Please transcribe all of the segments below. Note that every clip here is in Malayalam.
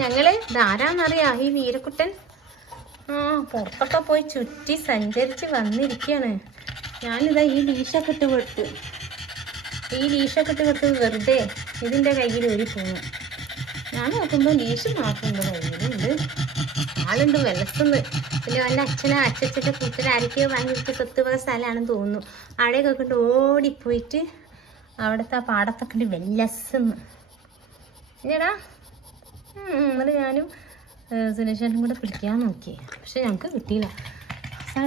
ഞങ്ങള് ധാരാന്നറിയാം ഈ വീരക്കുട്ടൻ പുറത്തൊക്കെ പോയി ചുറ്റി സഞ്ചരിച്ച് വന്നിരിക്കുകയാണ്. ഞാനിതാ ഈ ലീഷൊക്കെ ഇട്ട് കൊടുത്ത് വെറുതെ ഇതിൻ്റെ കയ്യിൽ ഒരു പോന്നു. ഞാൻ നോക്കുമ്പോൾ ലീഷ് മാത്രമുണ്ട് കയ്യിലുണ്ട്. ആളുണ്ട് വിലസുന്ന്. പിന്നെ എൻ്റെ അച്ഛൻ്റെ കൂട്ടർ ആരൊക്കെയോ വാങ്ങിയിട്ട് സ്വത്തുവക സ്ഥലമാണെന്ന് തോന്നുന്നു. അവിടേക്കൊക്കെ ഉണ്ട് ഓടിപ്പോയിട്ട് അവിടുത്തെ ആ പാടത്തൊക്കെ ഉണ്ട് വെല്ലസെന്ന്. ഞാടാ എന്നിട്ട് ഞാനും സുരേഷേട്ടനും കൂടെ പിടിക്കാൻ നോക്കി. പക്ഷെ ഞങ്ങൾക്ക് കിട്ടിയില്ല.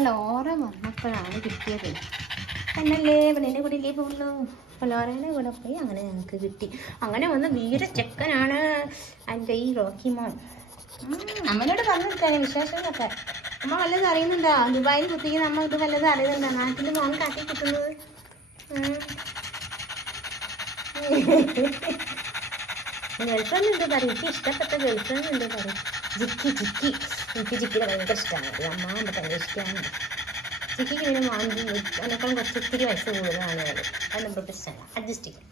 ലോറ വന്നപ്പോഴാണ് കിട്ടിയത്. എന്നല്ലേ പെണ്ണിൻ്റെ കൂടെ ഇല്ലേ പോകുള്ളൂ. ലോറേനെ കൂടെ പോയി അങ്ങനെ ഞങ്ങൾക്ക് കിട്ടി. അങ്ങനെ വന്ന് വീര ചെക്കനാണ് എൻ്റെ ഈ റോക്കി മോൻ. നമ്മളോട് പറഞ്ഞിരിക്കാണ് വിശേഷങ്ങളൊക്കെ. അമ്മ വല്ലതും അറിയുന്നുണ്ടോ? ദുബായിൽ കുത്തിക്കുന്ന അമ്മ ഇത് വല്ലതും അറിയുന്നുണ്ടോ? നാട്ടിൽ മോൻ കാട്ടി കിട്ടുന്നത് ഗേൾഫ്രണ്ട് ഉണ്ട് പറയും. എനിക്ക് ഇഷ്ടപ്പെട്ട ഗേൾഫ്രണ്ട് ഉണ്ട് പറയും. ജിക്കി എനിക്ക് ജിക്കിനെ ഭയങ്കര ഇഷ്ടമാണ്. അമ്മ എൻ്റെ ഭയങ്കര ഇഷ്ടമാണ്. ജിക്കിക്ക് പിന്നെ എന്നെക്കാളും കുറച്ച് ഒത്തിരി വയസ്സ് കൂടുതലാണ്. അത് നമുക്ക് പ്രശ്നമല്ല, അഡ്ജസ്റ്റ് ചെയ്യാം.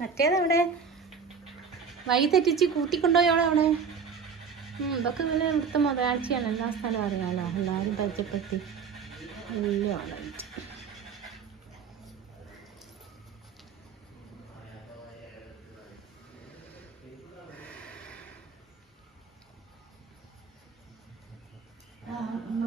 മറ്റേതവിടെ വഴി തെറ്റിച്ച് കൂട്ടിക്കൊണ്ടുപോയോളെ അവിടെ. ഇതൊക്കെ നല്ല ഇവിടുത്തെ മുതലാഴ്ചയാണ്. എല്ലാ സ്ഥലവും അറിയാമല്ലോ. എല്ലാവരും പരിചയപ്പെടുത്തി വലിയ ആളായിട്ട്.